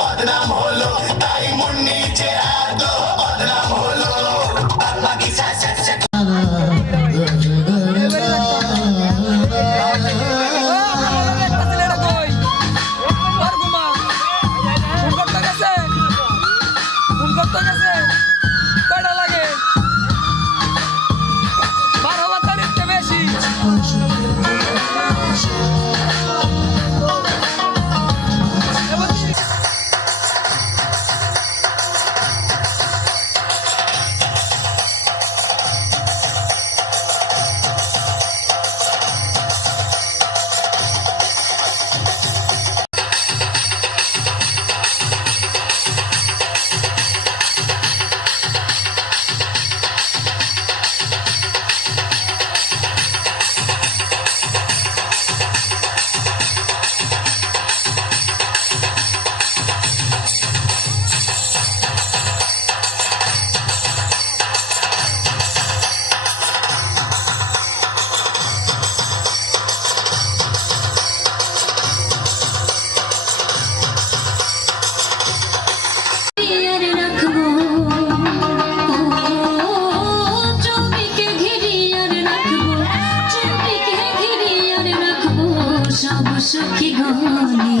বদনাম হলো তাই মুন্নি যে এত বদনাম হলো বাগিচা সখী গনে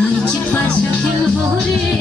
নিজ পাশা খেলবো রে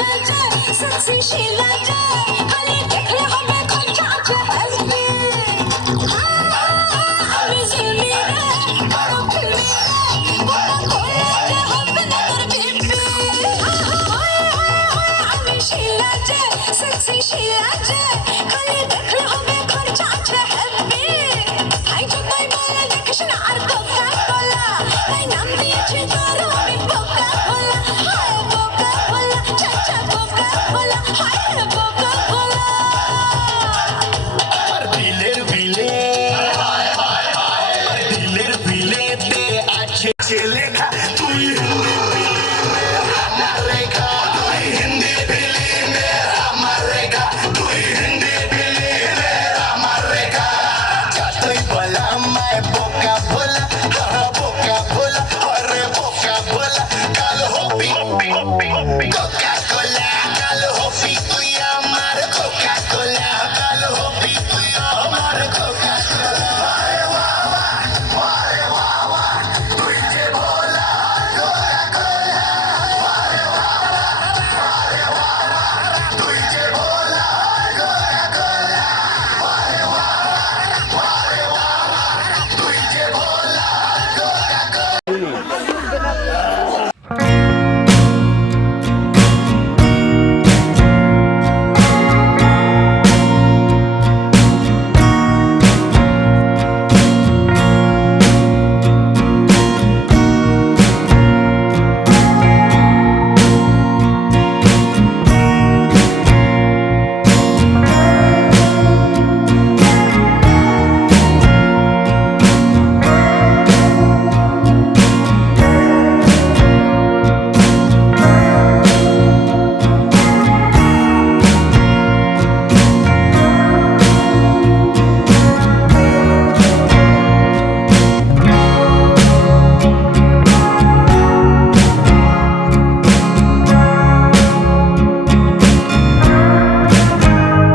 শিলা যায় সেক্সি শিলা যায় খালি দেখলে হবে খরচা আছে হাসবে আমি জেনি রে বড় ফিল্মি বোকা খোলা যে হবে না তোর বিপি আমি শিলা যায় সেক্সি শিলা যায় খালি দেখলে হবে খরচা আছে হাসবে আই যতই বলে দেখিস না আর কোকা কোলা তাই নাম দিয়েছি তোর আমি বোকা কোলা হায় বোকা কোলা চাচা বোকা কোলা হায় রে বোকা কোলা আর দিলের বিলে দিলের বিলেতে আছে লেখা তুই হিন্দি ফিল্মে আমার রেখা তুই হিন্দি ফিল্মে আমার রেখা তুই হিন্দি ফিল্মে আমার রেখা যতই বলা मैं बोका भोला हाँ बोका भोला अरे बोका भोला कल हो कोका